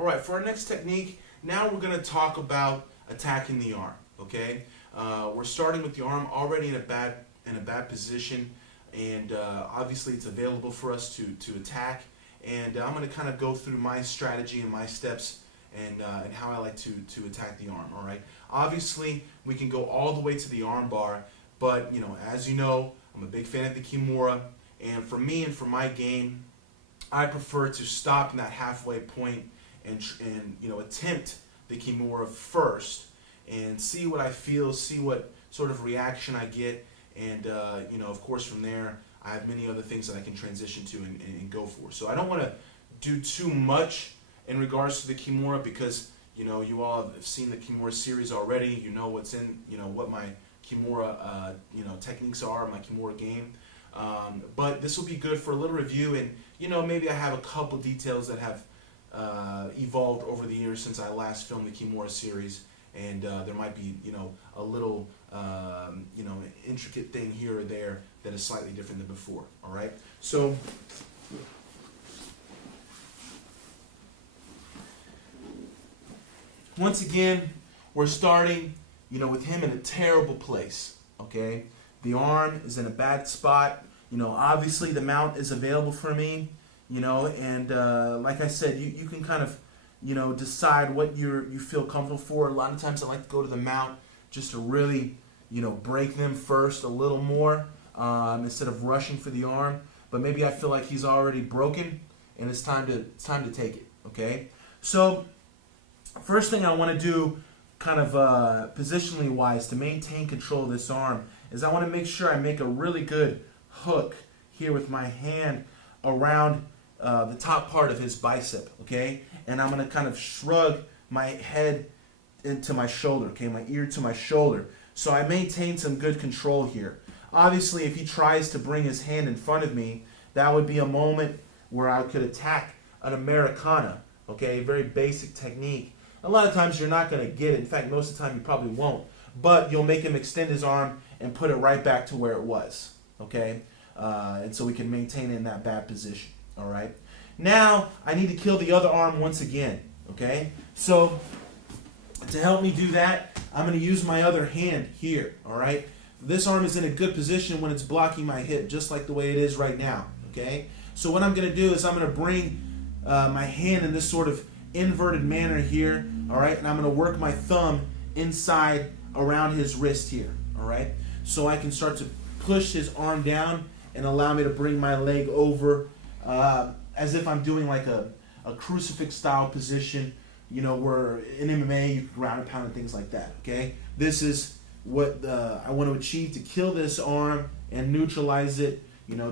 All right, for our next technique, now we're going to talk about attacking the arm. Okay, we're starting with the arm already in a bad position, and obviously it's available for us to attack. And I'm going to kind of go through my strategy and my steps and how I like to attack the arm. All right. Obviously, we can go all the way to the arm bar, but as you know, I'm a big fan of the Kimura, and for me and for my game, I prefer to stop in that halfway point and attempt the Kimura first and see what I feel, see what sort of reaction I get, and of course from there I have many other things that I can transition to and go for. So I don't want to do too much in regards to the Kimura because you all have seen the Kimura series already. You know what's in what my Kimura techniques are, my Kimura game. But this will be good for a little review, and maybe I have a couple details that have evolved over the years since I last filmed the Kimura series, and there might be a little intricate thing here or there that is slightly different than before. All right, so once again we're starting with him in a terrible place. Okay, the arm is in a bad spot. Obviously the mount is available for me, and like I said, you can kind of decide what you feel comfortable for. A lot of times I like to go to the mount just to really break them first a little more instead of rushing for the arm. But maybe I feel like he's already broken and it's time to take it. Okay, so first thing I want to do, kind of positionally wise, to maintain control of this arm, is I want to make sure I make a really good hook here with my hand around the top part of his bicep. Okay, and I'm going to kind of shrug my head into my shoulder. Okay, my ear to my shoulder. So I maintain some good control here. Obviously, if he tries to bring his hand in front of me, that would be a moment where I could attack an Americana. Okay, very basic technique. A lot of times you're not going to get it. In fact, most of the time you probably won't. But you'll make him extend his arm and put it right back to where it was. Okay, and so we can maintain it in that bad position. All right. Now I need to kill the other arm once again. Okay, so to help me do that, I'm going to use my other hand here. All right. This arm is in a good position when it's blocking my hip, just like the way it is right now. Okay. So what I'm going to do is I'm going to bring my hand in this sort of inverted manner here. All right, and I'm going to work my thumb inside around his wrist here. All right, so I can start to push his arm down and allow me to bring my leg over as if I'm doing like a crucifix style position, where in MMA you can ground and pound and things like that. Okay, this is what I want to achieve to kill this arm and neutralize it,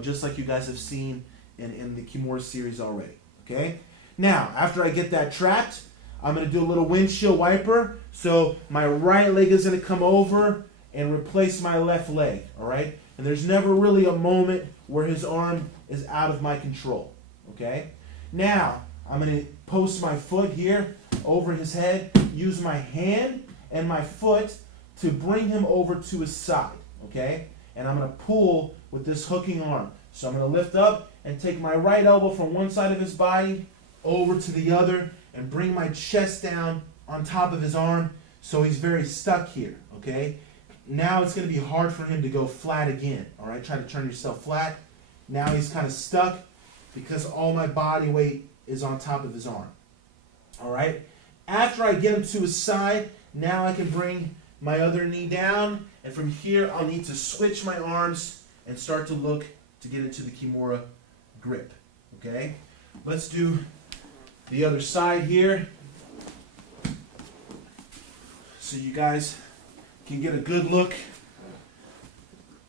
just like you guys have seen in the Kimura series already. Okay, now after I get that trapped, I'm going to do a little windshield wiper. So my right leg is going to come over and replace my left leg. All right, and there's never really a moment where his arm is out of my control. Okay, now I'm going to post my foot here over his head, use my hand and my foot to bring him over to his side. Okay, and I'm going to pull with this hooking arm. So I'm going to lift up and take my right elbow from one side of his body over to the other and bring my chest down on top of his arm so he's very stuck here. Okay, now it's going to be hard for him to go flat again. All right, try to turn yourself flat. Now he's kind of stuck because all my body weight is on top of his arm. All right, after I get him to his side, now I can bring my other knee down, and from here I'll need to switch my arms and start to look to get into the Kimura grip. Okay, let's do the other side here so you guys can get a good look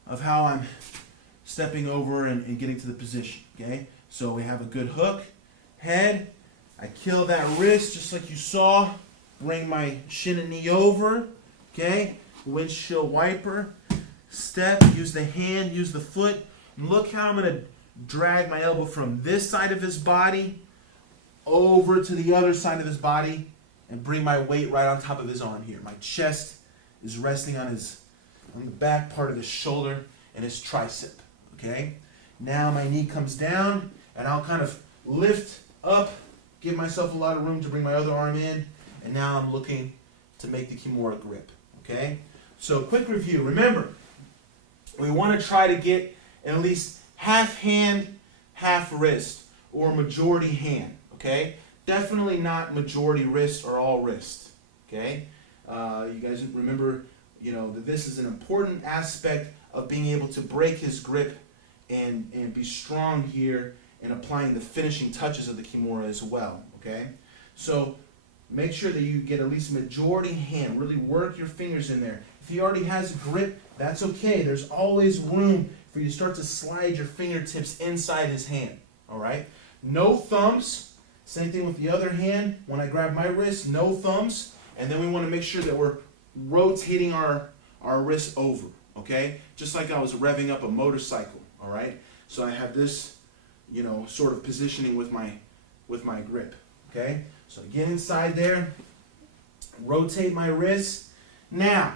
of how I'm stepping over and getting to the position. Okay, so we have a good hook, head, I kill that wrist just like you saw, bring my shin and knee over. Okay, windshield wiper, step, use the hand, use the foot, and look how I'm going to drag my elbow from this side of his body over to the other side of his body and bring my weight right on top of his arm here. My chest is resting on the back part of his shoulder and his tricep. Okay, now my knee comes down and I'll kind of lift up give myself a lot of room to bring my other arm in, and now I'm looking to make the Kimura grip, okay? So quick review. Remember, we want to try to get at least half hand, half wrist, or majority hand, okay? Definitely not majority wrist or all wrist, okay? You guys remember, that this is an important aspect of being able to break his grip and be strong here and applying the finishing touches of the Kimura as well, okay? So make sure that you get at least majority hand. Really work your fingers in there. If he already has grip, that's okay. There's always room for you to start to slide your fingertips inside his hand, all right? No thumbs. Same thing with the other hand. When I grab my wrist, no thumbs. And then we want to make sure that we're rotating our wrist over, okay? Just like I was revving up a motorcycle, all right? So I have this, sort of positioning with my grip, okay? So get inside there, rotate my wrist. Now,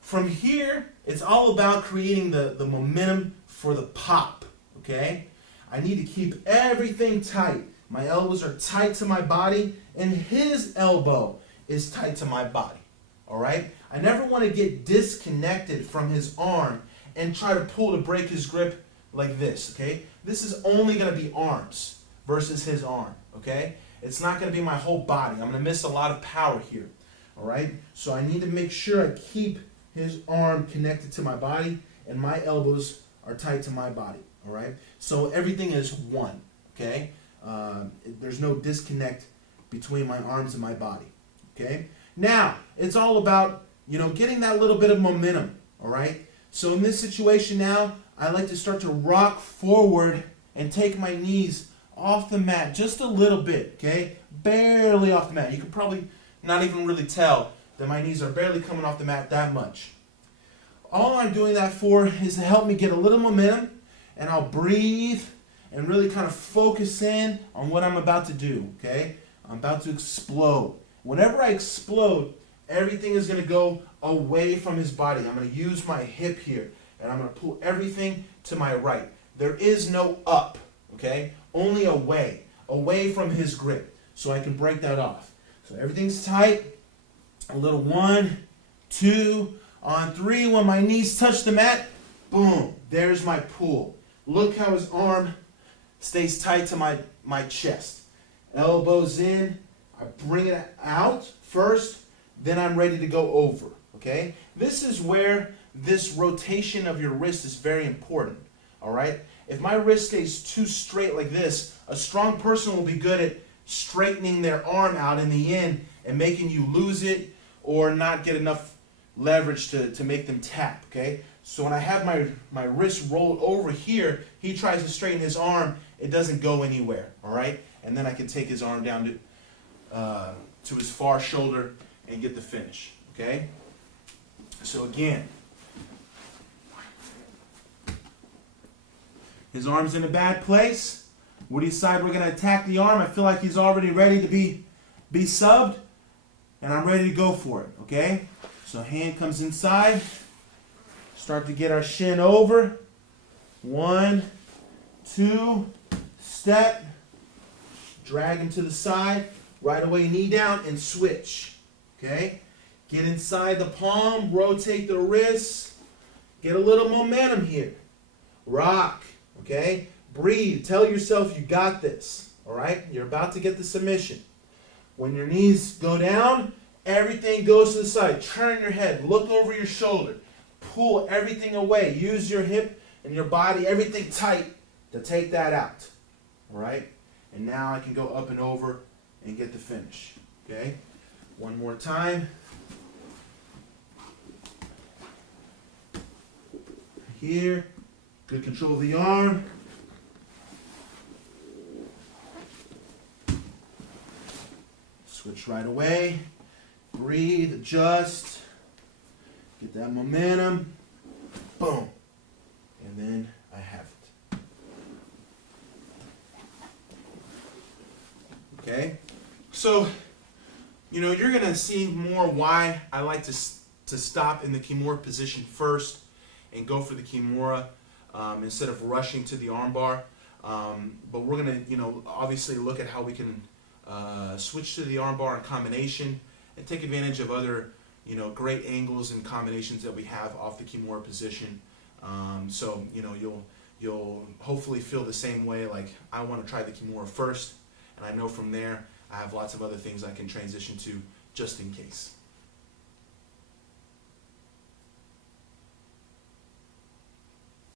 from here, it's all about creating the momentum for the pop, okay? I need to keep everything tight. My elbows are tight to my body, and his elbow is tight to my body, all right? I never want to get disconnected from his arm and try to pull to break his grip like this, okay? This is only going to be arms versus his arm, okay? It's not going to be my whole body. I'm going to miss a lot of power here, all right? So I need to make sure I keep his arm connected to my body and my elbows are tight to my body, all right? So everything is one, okay? There's no disconnect between my arms and my body, okay? Now, it's all about, getting that little bit of momentum, all right? So in this situation now, I like to start to rock forward and take my knees off the mat just a little bit, okay? Barely off the mat. You can probably not even really tell that my knees are barely coming off the mat that much. All I'm doing that for is to help me get a little momentum, and I'll breathe and really kind of focus in on what I'm about to do, okay? I'm about to explode. Whenever I explode, everything is going to go away from his body. I'm going to use my hip here, and I'm going to pull everything to my right. There is no up, okay? Only away from his grip, so I can break that off. So everything's tight. A little 1, 2, on 3. When my knees touch the mat, boom, there's my pull. Look how his arm stays tight to my chest. Elbows in. I bring it out first, then I'm ready to go over, okay? This is where this rotation of your wrist is very important, all right? If my wrist stays too straight like this, a strong person will be good at straightening their arm out in the end and making you lose it or not get enough leverage to make them tap, okay? So when I have my wrist rolled over here, he tries to straighten his arm, it doesn't go anywhere, all right? And then I can take his arm down to his far shoulder and get the finish, okay? So again, his arm's in a bad place. We decide we're going to attack the arm. I feel like he's already ready to be subbed, and I'm ready to go for it, okay? So hand comes inside. Start to get our shin over. 1, 2, step. Drag him to the side. Right away, knee down and switch, okay? Get inside the palm, rotate the wrist. Get a little momentum here. Rock, okay? Breathe. Tell yourself you got this, all right? You're about to get the submission. When your knees go down, everything goes to the side. Turn your head. Look over your shoulder. Pull everything away. Use your hip and your body, everything tight to take that out, all right? And now I can go up and over and get the finish, okay? One more time. Here, good control of the arm. Switch right away. Breathe, adjust. Get that momentum. Boom. And then I have it. Okay? So, you're going to see more why I like to stop in the Kimura position first and go for the Kimura instead of rushing to the armbar. But we're going to, obviously look at how we can switch to the armbar in combination and take advantage of other, great angles and combinations that we have off the Kimura position. So you'll hopefully feel the same way. Like, I want to try the Kimura first, and I know from there I have lots of other things I can transition to just in case.